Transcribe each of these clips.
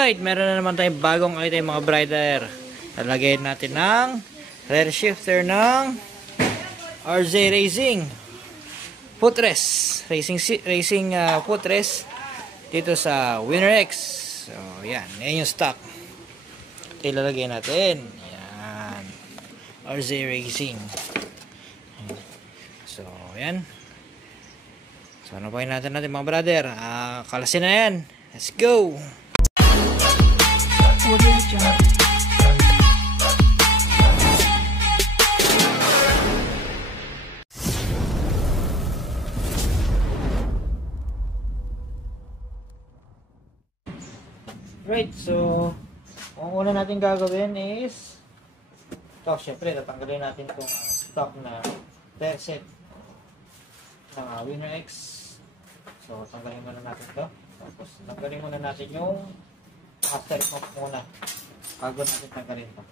Alright, meron na naman tayong bagong item mga brother. Lalagyan natin ng rear shifter ng RZ Racing footrest. Racing footrest dito sa Winner X. So, yan. Yan yung stock. Ito ilalagay natin. Yan. RZ Racing. So, yan. So, ano pa natin mga brother? Kalasin na yan. Let's go! Right, so ang una natin gagawin is ito, syempre tatanggalin natin itong stock na rear set ng Winner X. So tanggalin muna natin ito, tapos tanggalin muna natin yung master pump muna bago natin tanggalin ito.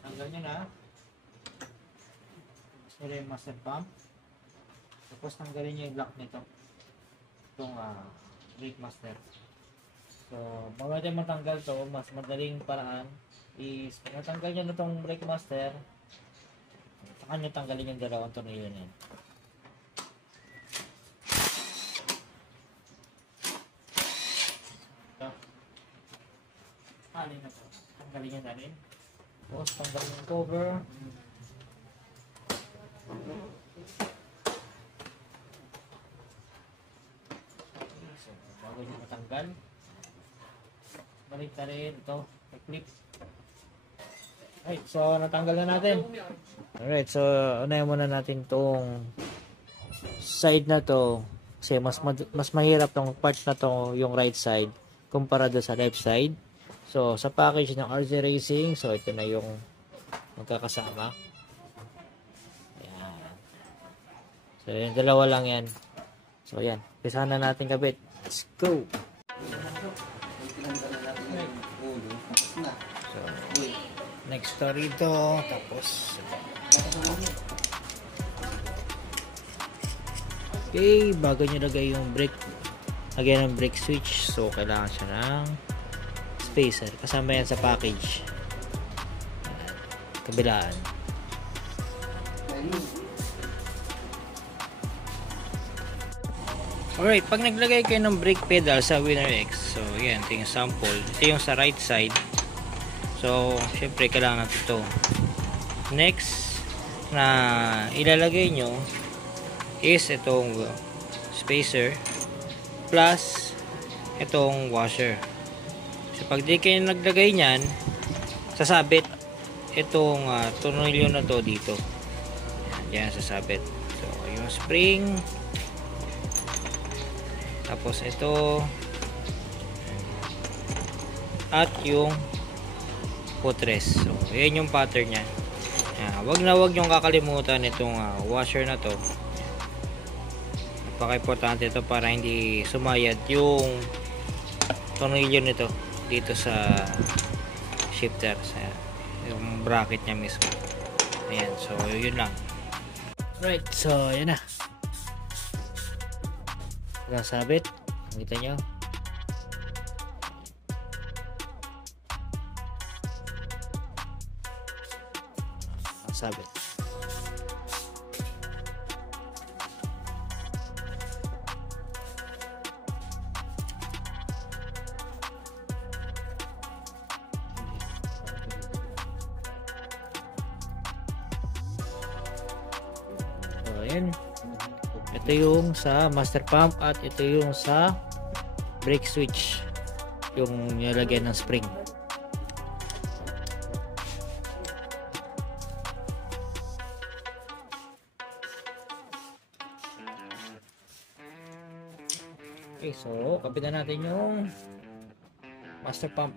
Tanggal nyo na yung master pump, tapos tanggalin nyo yung lock nito, itong brake master. So bago natin matanggal to, mas madaling paraan is pag natanggal nyo na itong brake master, saka nyo tanggalin yung dalawang tornilyo na yan. Ito, alin na po, tanggalin nyo na rin, tapos tanggalin yung cover. So, bago nyo matanggal, balik na rin ito, clip. Alright, so natanggal na natin. Alright, so unahin muna natin itong side na to, kasi mas mahirap tong part na to, yung right side kumpara doon sa left side. So sa package ng RZ Racing, so ito na yung magkakasama. So, yung dalawa lang yan. So, yan. Pisahan na natin kabit. Let's go! So, next story ito. Tapos, okay, bago nyo lagay yung brake, lagyan ng brake switch. So, kailangan siya ng spacer. Kasama yan sa package. Kabilaan. Alright, pag naglagay kayo ng brake pedal sa Winner X, so yan, ito yung sample. Ito yung sa right side. So, syempre kailangan natin ito. Next na ilalagay nyo is itong spacer plus itong washer. So, pag di kayo naglagay nyan, sasabit itong tornilyo na to dito. Yan, sasabit. So, yung spring, tapos ito at yung footrest. So yan yung pattern niya. Wag niyong kakalimutan itong washer na to. Napaka-importante ito para hindi sumayad yung tornilyo nito dito sa shifter, sa yung bracket niya mismo. Ayan, so yun lang. Right, so yan na. Sabit, nakita nyo, sabit. So ayan, ito yung sa master pump at ito yung sa brake switch, yung nilagyan ng spring. Okay, so kapitan natin yung master pump.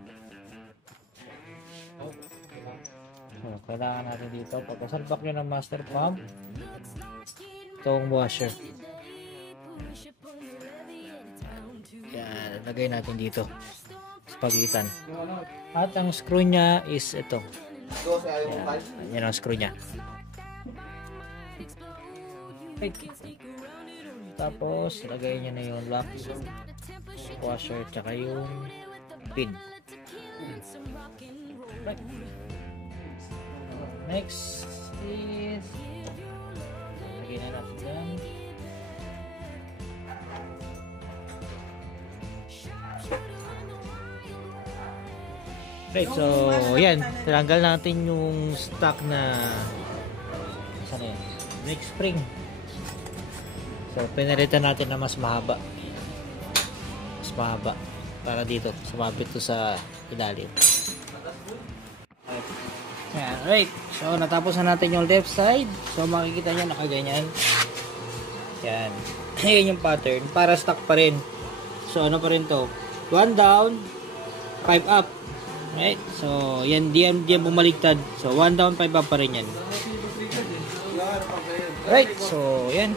So, kailangan natin dito, pagkasalpak nyo ng master pump, itong washer. Yan, lagay natin dito sa pagitan. At ang screw nya is ito. Yan, yan ang screw nya. Right. Tapos, lagay nyo na yung lock, washer, tsaka yung pin. Right. Next is lagay na natin yan. Right, so yan, tanggal natin yung stock na saan yan? Brake spring. So pinalitan natin na mas mahaba. Mas mahaba para dito, sumabit to sa ilalim. Yan, right. So natapos na natin yung left side. So makikita nyo nakaganyan. Yan. Ayan yung pattern para stock pa rin. So ano pa rin to? 1 down, 5 up. Right? So, yan bumaligtad. So, 1 down, 5 up pa rin yan. Right? So, yan.